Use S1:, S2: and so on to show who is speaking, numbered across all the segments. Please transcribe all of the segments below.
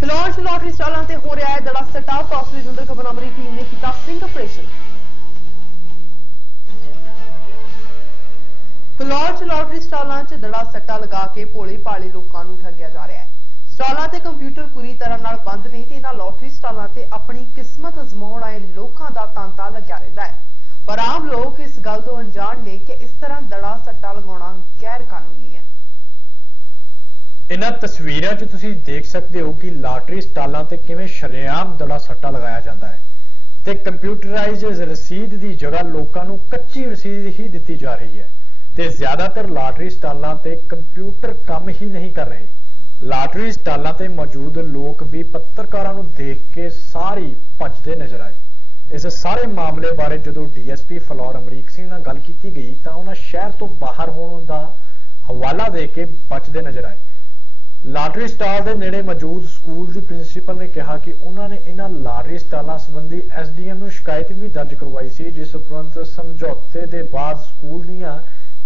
S1: ਫਿਲੌਰ 'ਚ ਲਾਟਰੀ ਸਟਾਲਾਂ ਤੇ ਹੋ ਰਿਹਾ ਹੈ ਦੜਾ ਸਟਾ ਟਾਸ ਵਿਜੇਂਦਰ ਖਬਰ ਅਮਰੀ ਟੀਮ ਨੇ ਕੀਤਾ ਸਿੰਗ ਆਪਰੇਸ਼ਨ ਫਿਲੌਰ 'ਚ ਲਾਟਰੀ ਸਟਾਲਾਂ 'ਚ ਦੜਾ ਸੱਟਾ ਲਗਾ ਕੇ ਭੋਲੇ ਭਾਲੇ ਲੋਕਾਂ ਨੂੰ ਠੱਗਿਆ ਜਾ ਰਿਹਾ ਹੈ। ਸਟਾਲਾਂ ਤੇ ਕੰਪਿਊਟਰ ਪੂਰੀ ਤਰ੍ਹਾਂ ਨਾਲ ਬੰਦ ਨੇ ਤੇ ਇਹਨਾਂ ਲਾਟਰੀ ਸਟਾਲਾਂ ਤੇ ਆਪਣੀ ਕਿਸਮਤ ਅਜ਼ਮਾਉਣ ਆਏ ਲੋਕਾਂ ਦਾ ਤਾਂਤਾ ਲੱਗਿਆ ਰਹਿੰਦਾ ਹੈ। ਪਰ ਆਮ ਲੋਕ ਇਸ ਗੱਲ ਤੋਂ ਅਣਜਾਣ ਨੇ ਕਿ ਇਸ ਤਰ੍ਹਾਂ ਦੜਾ ਸੱਟਾ ਲਗਾਉਣਾ ਗੈਰ ਕਾਨੂੰਨੀ ਹੈ।
S2: ਇਹਨਾਂ ਤਸਵੀਰਾਂ 'ਚ ਤੁਸੀਂ ਦੇਖ ਸਕਦੇ ਹੋ ਕਿ ਲਾਟਰੀ ਸਟਾਲਾਂ ਤੇ ਕਿਵੇਂ ਸ਼ਰੇਆਮ ਦੜਾ ਸੱਟਾ ਲਗਾਇਆ ਜਾਂਦਾ ਹੈ ਤੇ ਕੰਪਿਊਟਰਾਈਜ਼ਡ ਰਸੀਦ ਦੀ ਜਗ੍ਹਾ ਲੋਕਾਂ ਨੂੰ ਕੱਚੀ ਰਸੀਦ ਹੀ ਦਿੱਤੀ ਜਾ ਰਹੀ ਹੈ ਤੇ ਜ਼ਿਆਦਾਤਰ ਲਾਟਰੀ ਸਟਾਲਾਂ ਤੇ ਕੰਪਿਊਟਰ ਕੰਮ ਹੀ ਨਹੀਂ ਕਰ ਰਹੇ। ਲਾਟਰੀ ਸਟਾਲਾਂ ਤੇ ਮੌਜੂਦ ਲੋਕ ਵੀ ਪੱਤਰਕਾਰਾਂ ਨੂੰ ਦੇਖ ਕੇ ਸਾਰੀ ਭੱਜਦੇ ਨਜ਼ਰ ਆਏ। ਇਸ ਸਾਰੇ ਮਾਮਲੇ ਬਾਰੇ ਜਦੋਂ ਡੀਐਸਪੀ ਫਲੋਰ ਅਮਰੀਕ ਸਿੰਘ ਨਾਲ ਗੱਲ ਕੀਤੀ ਗਈ ਤਾਂ ਉਹਨਾਂ ਸ਼ਹਿਰ ਤੋਂ ਬਾਹਰ ਹੋਣ ਦਾ ਹਵਾਲਾ ਦੇ ਕੇ ਬਚਦੇ ਨਜ਼ਰ ਆਏ। ਲਾਟਰੀ ਸਟਾਲ ਦੇ ਨੇੜੇ ਮੌਜੂਦ ਸਕੂਲ ਦੀ ਪ੍ਰਿੰਸੀਪਲ ਨੇ ਕਿਹਾ ਕਿ ਉਹਨਾਂ ਨੇ ਇਹਨਾਂ ਲਾਟਰੀ ਸਟਾਲਾਂ ਸੰਬੰਧੀ ਐਸਡੀਐਮ ਨੂੰ ਸ਼ਿਕਾਇਤ ਵੀ ਦਰਜ ਕਰਵਾਈ ਸੀ, ਜਿਸ ਉਪਰੰਤ ਸਮਝੌਤੇ ਦੇ ਬਾਅਦ ਸਕੂਲ ਦੀਆਂ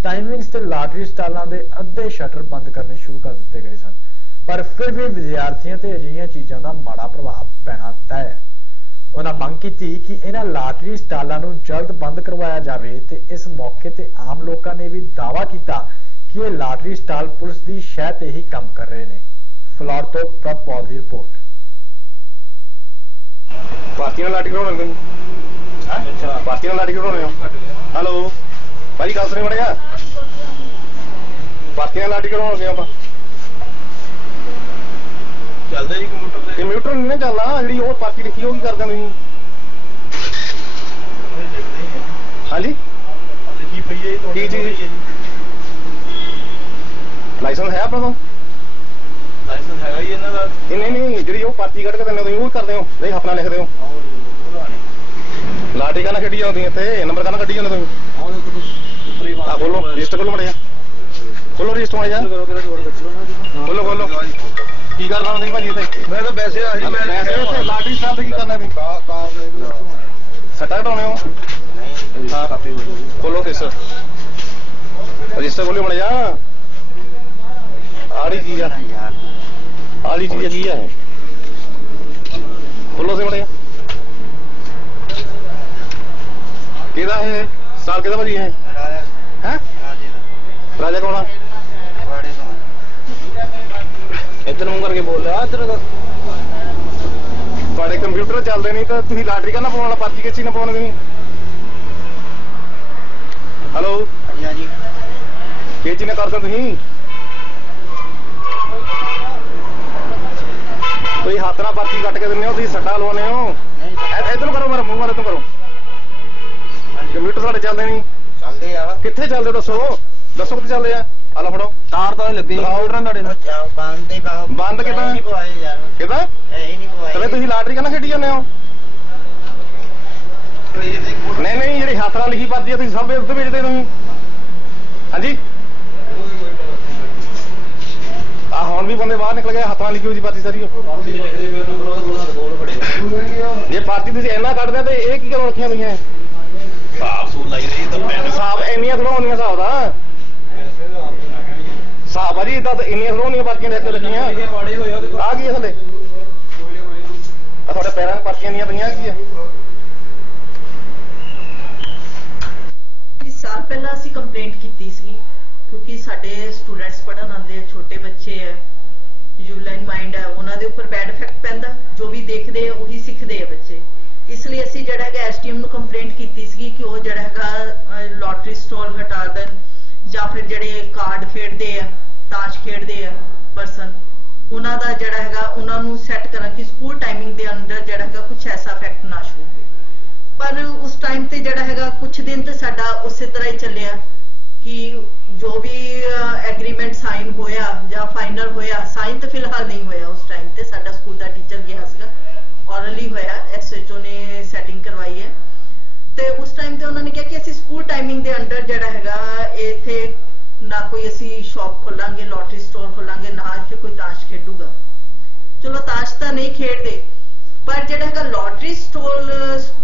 S2: ਟਾਈਮਿੰਗਸ ਤੇ ਲਾਟਰੀ ਸਟਾਲਾਂ ਦੇ ਅੱਧੇ ਸ਼ਟਰ ਬੰਦ ਕਰਨੇ ਸ਼ੁਰੂ ਕਰ ਦਿੱਤੇ ਗਏ ਸਨ। ਪਰ ਫਿਰ ਵੀ ਵਿਦਿਆਰਥੀਆਂ ਤੇ ਅਜਿਹੀਆਂ ਚੀਜ਼ਾਂ ਦਾ ਮਾੜਾ ਪ੍ਰਭਾਵ ਪੈਣਾ ਤੈਅ ਹੈ ਉਹਨਾਂ ਮੰਗ ਕੀਤੀ ਕਿ ਇਹਨਾਂ ਲਾਟਰੀ ਸਟਾਲਾਂ ਨੂੰ ਜਲਦ ਬੰਦ ਕਰਵਾਇਆ ਜਾਵੇ ਤੇ ਇਸ ਮੌਕੇ ਤੇ ਆਮ ਲੋਕਾਂ ਨੇ ਵੀ ਦਾਅਵਾ ਕੀਤਾ ਕਿ ਇਹ ਲਾਟਰੀ ਸਟਾਲ ਪੁਲਿਸ ਦੀ ਸ਼ਹਿ ਤੇ ਹੀ ਕੰਮ ਕਰ ਰਹੇ ਨੇ। ਫਲੋਰ ਤੋਂ ਪ੍ਰਭ ਪੌਲ ਦੀ ਰਿਪੋਰਟ।
S3: ਪਾਰਟੀ ਨਾਲ ਲਾਟੀ ਕਢਾਉਣੇ ਤੁਸੀਂ ਅੱਛਾ। ਪਾਰਟੀ ਨਾਲ ਲਾਟੀ ਕਢਾਉਣੇ ਹੋ ਹੈਲੋ। ਭਾਈ ਗੱਲ ਸੁਣੀ ਮੜਿਆ ਪਾਰਟੀ ਨਾਲ ਲਾਟੀ ਕਢਾਉਣਗੇ ਆਪਾਂ।
S4: ਚੱਲਦਾ ਜੀ ਕੰਪਿਊਟਰ ਤੇ।
S3: ਕੰਪਿਊਟਰ ਨਹੀਂ ਨਾ ਚੱਲਣਾ ਜਿਹੜੀ ਉਹ ਪਾਰਟੀ ਲਿਖੀ ਉਹ ਕੀ ਕਰਦੇ ਤੁਸੀਂ? ਹਾਂਜੀ?
S4: ਲਿਖੀ ਪਈ ਹੈ
S3: ਕੀ ਚੀਜ਼? ਲਾਇਸੈਂਸ ਹੈ ਆਪਣਾ ਕੋਲ
S4: ਲਾਇਸੈਂਸ ਹੈਗਾ ਹੀ ਇਹਨਾਂ ਦਾ।
S3: ਇਹ ਨਹੀਂ ਨਹੀਂ ਜਿਹੜੀ ਉਹ ਪਾਰਟੀ ਕੱਢ ਕੇ ਦਿੰਦੇ ਹੋ ਤੁਸੀਂ ਉਹ ਕਰਦੇ ਹੋ। ਨਹੀਂ ਆਪਣਾ ਲਿਖਦੇ ਹੋ। ਲਾਟੀ ਕਾਨਾ ਖੇਡੀ ਜਾਂਦੀ ਇੱਥੇ? ਨੰਬਰ ਕਾਨਾ ਕੱਢੀ ਜਾਂਦੇ ਤੁਸੀਂ? ਆ ਖੋਲੋ ਰਜਿਸਟਰ ਖੋਲੋ ਮੜਿਆ ਖੋਲੋ ਰਜਿਸਟਰ ਮੜਿਆ ਖੋਲੋ ਖੋਲੋ। ਕੀ ਕਰਨਾ ਨਹੀਂ ਭਾਜੀ ਇੱਥੇ?
S4: ਮੈਂ ਤਾਂ ਵੈਸੇ ਆ ਜੀ ਮੈਂ
S3: ਵੈਸੇ ਇੱਥੇ ਲਾਟਰੀ ਸਟਾਲ ਤੇ ਕੀ ਕਰਨਾ ਵੀ ਸੱਟਾ ਘਟਾਉਣੇ ਹੋ? ਹਾਂ। ਖੋਲੋ ਕਿਸ? ਰਜਿਸਟਰ ਖੋਲੋ ਮੜਿਆ ਆੜੀ ਚੀਜ਼ ਆ। ਆੜੀ ਚੀਜ਼ ਕੀ ਆ। ਇਹ ਖੋਲੋ ਸੇ ਮੜਿਆ ਕਿਹਦਾ ਹੈ ਸਾਲ ਕਿਹਦਾ ਭਾਜੀ ਹੈ ਹੈ? ਰਾਜਾ ਕੌਣ ਆ? ਇੱਧਰ ਮੂੰਹ ਕਰਕੇ ਬੋਲ। ਰਿਹਾ ਇੱਧਰ ਦਾ। ਤੁਹਾਡੇ ਕੰਪਿਊਟਰ ਚੱਲਦੇ ਨਹੀਂ ਤਾਂ ਤੁਸੀਂ ਲਾਟਰੀ ਕਰਨਾ ਪਾਉਣ ਵਾਲਾ ਪਾਰਟੀ ਕਿੱਚੀ ਨਾ ਪਾਉਣ ਤੁਸੀਂ? ਹੈਲੋ ਕੀ ਚੀਜ਼ ਨਾ ਕਰਦੇ ਤੁਸੀਂ? ਨਾਲ ਪਰਚੀ ਕੱਟ ਕੇ ਦਿੰਦੇ ਹੋ ਤੁਸੀਂ ਸੱਟਾ ਲਵਾਉਂਦੇ ਹੋ। ਇੱਧਰ ਨੂੰ ਕਰੋ ਮੇਰਾ ਮੂੰਹ ਵਾਲੇ ਤੋਂ ਕਰੋ। ਕੰਪਿਊਟਰ ਸਾਡੇ ਚੱਲਦੇ ਨਹੀਂ।
S4: ਚੱਲਦੇ ਆ।
S3: ਕਿੱਥੇ ਚੱਲਦੇ ਦੱਸੋ? ਦੱਸੋ ਕਿੱਥੇ ਚੱਲਦੇ ਆ? ਆ ਲਓ ਫੜੋ।
S4: ਤਾਰ ਤਾਂ ਲੱਗੀ।
S3: ਕੰਪਿਊਟਰ ਤੁਹਾਡੇ ਨਾਲ।
S4: ਬੰਦ ਹੀ
S3: ਬੰਦ ਕਿੱਦਾਂ?
S4: ਨਹੀਂ ਪਵਾਏ ਯਾਰ।
S3: ਕਿਦਾਂ?
S4: ਇਹ ਨਹੀਂ ਪਵਾਏ।
S3: ਚਲੇ ਤੁਸੀਂ ਲਾਟਰੀ ਕਰਨਾ ਖੇਡੀ ਜਾਂਦੇ ਹੋ? ਨਹੀਂ ਨਹੀਂ ਜਿਹੜੀ ਹੱਥ ਨਾਲ ਲਿਖੀ ਪਰਚੀ ਆ ਤੁਸੀਂ ਸਭ ਉੱਤੇ ਵੇਚਦੇ ਤੁਸੀਂ ਹਾਂਜੀ ਆ ਹੁਣ ਵੀ ਬੰਦੇ ਬਾਹਰ ਨਿਕਲ ਗਏ, ਹੱਥਾਂ ਲਿਖੀ ਹੋਈ ਸੀ ਪਾਰਟੀ ਸਾਰੀ ਉਹ। ਜੇ ਪਾਰਟੀ ਤੁਸੀਂ ਇੰਨਾ ਕੱਢਦੇ ਤੇ ਇਹ ਕੀ ਕਰਨ ਰੱਖੀਆਂ ਹੋਈਆਂ?
S4: ਹਿਸਾਬ ਸੂ ਲਾਈ ਰਹੀ ਤਾਂ ਪੈਨ
S3: ਹਿਸਾਬ ਇੰਨੀਆਂ ਥੋੜਾ ਹੁੰਦੀਆਂ ਹਿਸਾਬ ਦਾ। ਹਿਸਾਬ ਆ ਜੀ ਇਦਾਂ ਤਾਂ ਇੰਨੀਆਂ ਥੋੜਾ ਹੁੰਦੀਆਂ ਪਰਚੀਆਂ ਲੈ ਕੇ ਰੱਖੀਆਂ। ਆ ਕੀ ਥੱਲੇ ਆ ਤੁਹਾਡੇ ਪੈਰਾਂ 'ਚ ਪਰਚੀਆਂ ਦੀਆਂ ਪਈਆਂ, ਕੀ ਆ?
S5: ਇਸ ਸਾਲ ਪਹਿਲਾਂ ਅਸੀਂ ਕੰਪਲੇਂਟ ਕੀਤੀ ਸੀ ਕਿਉਂਕਿ ਸਾਡੇ ਸਟੂਡੈਂਟਸ ਪੜਨ ਆਉਂਦੇ ਆ, ਛੋਟੇ ਬੱਚੇ ਆ। ਯੂਲਾਈਨ ਮਾਈਂਡ ਆ, ਉਹਨਾਂ ਦੇ ਉੱਪਰ ਬੈਡ ਇਫੈਕਟ ਪੈਂਦਾ, ਜੋ ਵੀ ਦੇਖਦੇ ਆ, ਉਹੀ ਸਿੱਖਦੇ ਆ ਬੱਚੇ। ਇਸ ਲਈ ਅਸੀਂ ਜਿਹੜਾ ਹੈਗਾ ਐਸਟੀਐਮ ਨੂੰ ਕੰਪਲੇਂਟ ਕੀਤੀ ਸੀ ਕਿ ਉਹ ਜਿਹੜਾ ਹੈਗਾ ਲੋਟਰੀ ਸਟਾਲ ਹਟਾ ਦੇਣ, ਜਾਂ ਫਿਰ ਜਿਹੜੇ ਕਾਰਡ ਖੇਡਦੇ ਆ, ਤਾਸ਼ ਖੇਡਦੇ ਆ ਪਰਸਨ ਉਹਨਾਂ ਦਾ ਜਿਹੜਾ ਹੈਗਾ, ਉਹਨਾਂ ਨੂੰ ਸੈੱਟ ਕਰਨ ਕਿ ਸਕੂਲ ਟਾਈਮਿੰਗ ਦੇ ਅੰਦਰ ਜਿਹੜਾ ਹੈਗਾ ਕੁਝ ਐਸਾ ਇਫੈਕਟ ਨਾ ਸ਼ੁਰੂ ਹੋਵੇ ਪਰ ਉਸ ਟਾਈਮ ਤੇ ਜਿਹੜਾ ਹੈਗਾ ਕੁਝ ਦਿਨ ਤੇ ਸਾਡਾ ਉਸੇ ਤਰ੍ਹਾਂ ਹੀ ਚੱਲਿਆ। ਕੋਈ ਅਸੀਂ ਸ਼ਾਪ ਖੋਲਾਂਗੇ ਲੋਟਰੀ ਸਟੋਰ ਖੋਲਾਂਗੇ ਨਾ ਇੱਥੇ ਕੋਈ ਤਾਸ਼ ਖੇਡੂਗਾ। ਚਲੋ ਤਾਸ਼ ਤਾਂ ਨਹੀਂ ਖੇਡਦੇ ਪਰ ਜਿਹੜਾ ਹੈਗਾ ਲੋਟਰੀ ਸਟੋਲ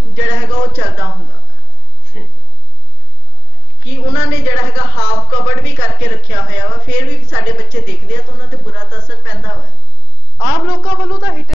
S5: ਜਿਹੜਾ ਹੈਗਾ ਉਹ ਚੱਲਦਾ ਹੁੰਦਾ। ਕਿ ਉਹਨਾਂ ਨੇ ਜਿਹੜਾ ਹੈਗਾ ਹਾਫ ਕਵਰਡ ਵੀ ਕਰਕੇ ਰੱਖਿਆ ਹੋਇਆ ਵਾ ਫਿਰ ਵੀ ਸਾਡੇ ਬੱਚੇ ਦੇਖਦੇ ਆ ਤਾਂ ਉਹਨਾਂ ਤੇ ਬੁਰਾ ਤਾਂ ਅਸਰ ਪੈਂਦਾ ਵਾ।
S1: ਆਮ ਲੋਕਾਂ ਵੱਲੋਂ ਤਾਂ ਹਿੱਟ